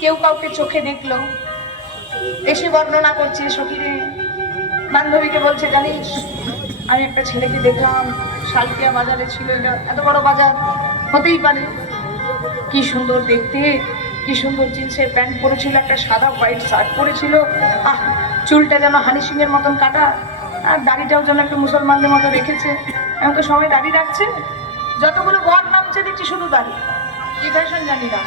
কেউ কাউকে চোখে দেখলো, এসে বর্ণনা করছে সখীরে, বান্ধবীকে বলছে জানিস আমি একটা ছেলেকে দেখলাম, শালকিয়া বাজারে ছিল, এত বড় বাজার হতেই পারে, কি সুন্দর দেখতে, কি সুন্দর জিন্সের প্যান্ট পরেছিল, একটা সাদা হোয়াইট শার্ট পরেছিল, আহ চুলটা যেন হানি সিং এর মতন কাটা, আর দাড়িটাও যেন একটু মুসলমানদের মতো রেখেছে। এখন তো সবাই দাড়ি রাখছে, যতগুলো বর নামছে দেখছি শুধু দাড়ি, কি ফ্যাশন জানি না।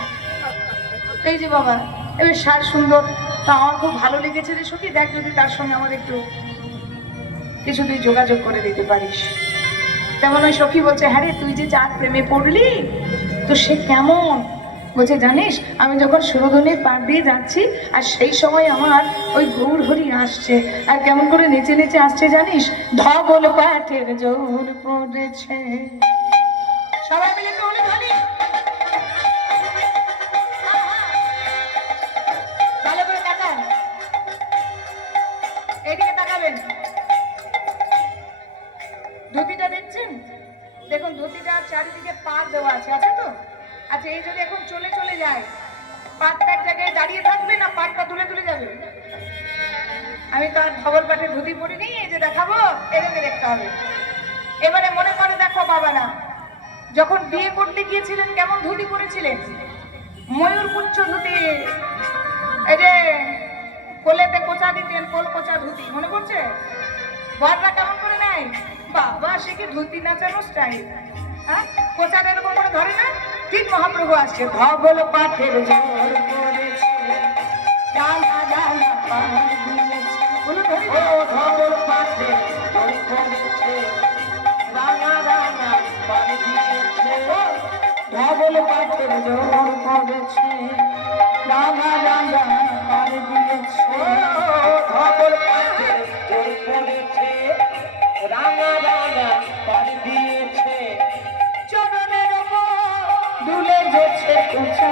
এই যে বাবা এবার সার সুন্দর, তা আমার খুব ভালো লেগেছে রে সখী, দেখ যদি তার সঙ্গে আমার একটু কিছু তুই যোগাযোগ করে দিতে পারিস। তেমন ওই সখী বলছে, হ্যাঁ রে তুই যে যার প্রেমে পড়লি তো সে কেমন, বলছে জানিস আমি যখন সুরধনের পার দিয়ে যাচ্ছি আর সেই সময় আমার ওই গৌর হরি আসছে, আর কেমন করে নেচে নেচে আসছে জানিস, ধবল পাঠের জোর পড়েছে। সবাই মিলে তো হলে ধরি, ভালো করে তাকান, এদিকে তাকাবেন, ধুতিটা দেখছেন, দেখুন ধুতিটা চারিদিকে পাড় দেওয়া আছে, আছে তো? আচ্ছা এই যদি এখন চলে চলে যায়, পাটটা এক জায়গায় দাঁড়িয়ে থাকবে না পাটটা তুলে তুলে যাবে? আমি তো আর খবর পাঠে ধুতি পরিনি, এই যে দেখাবো, এদেরকে দেখতে হবে। এবারে মনে করে দেখো বাবারা, যখন বিয়ে করতে গিয়েছিলেন কেমন ধুতি পরেছিলেন? ময়ূরপুচ্ছ ধুতি, এই যে কোলেতে কোচা দিতেন, কোল কোচা ধুতি, মনে পড়ছে? বররা কেমন করে নেয়? বাবা সে কি ধুতি নাচানো স্টাইল, হ্যাঁ কোচাটা এরকম করে ধরে না? ঠিক মহাপ্রভু আসছে, ধবল পাঠের জোর পড়েছে, ডানা ডানা পার দিয়েছে, বলো ধরি ও ধবল পাঠের জোর পড়েছে, ডানা ডানা পার দিয়েছে, ধবল পাঠের জোর পড়েছে, ডানা ডানা পার দিয়েছে, ধবল পাঠের জোর পড়েছে, রাঙা রাঙা পার দিয়েছে, চরণের উপর দুলে গেছে কোচা,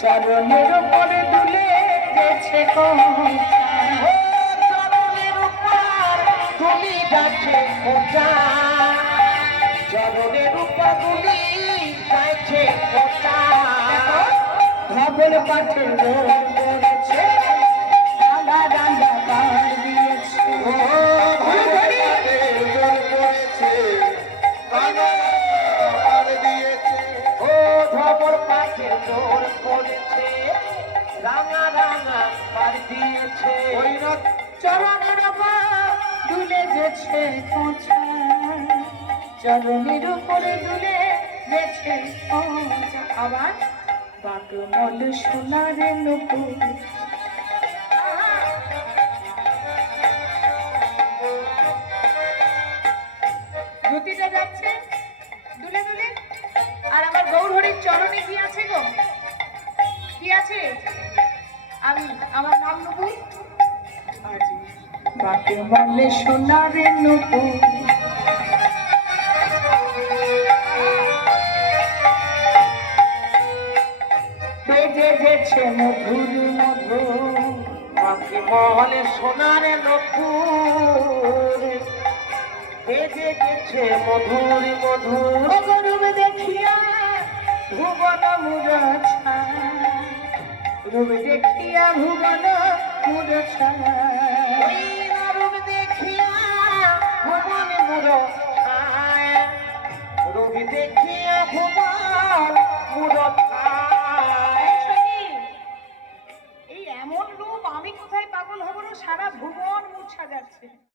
চরণের উপরে দুলে গেছে কোচা, চরণের উপর দুলি যাচ্ছে কোচা, চরণের উপর দুলি যাচ্ছে কোচা, ধবল পাঠের জোর পড়েছে, ডানা ডানা পার দিয়েছে, জোর পড়েছে, রাঙা রাঙা পার দিয়েছে, চরণের উপর দুলে গেছে কোচা, চরণের উপরে দুলে গেছে কোচা, আবার বাগমল সোনার নুপুর, ধুতিটা যাচ্ছে দুলে দুলে, আর আমার গৌর হরির চরণে কি আছে গো, কি আছে? আমি, আমার নাম নুপুর, আজি বাকে বলে সোনারে নুপুর, বেজে গেছে মধুর মধুর, বাকে বলে সোনারে নুপুর, বেজে গেছে মধুর মধুর, গরুব দেখিয়া ভুবন মুরছা, রূপ দেখিয়া ভুবন মুরছা, রূপ দেখিয়া ভুবন মুরছা, রূপ দেখিয়া ভুবন মুরছা, এই এমন রূপ আমি কোথায় পাগল হব না, সারা ভুবন মূর্ছা যাচ্ছে।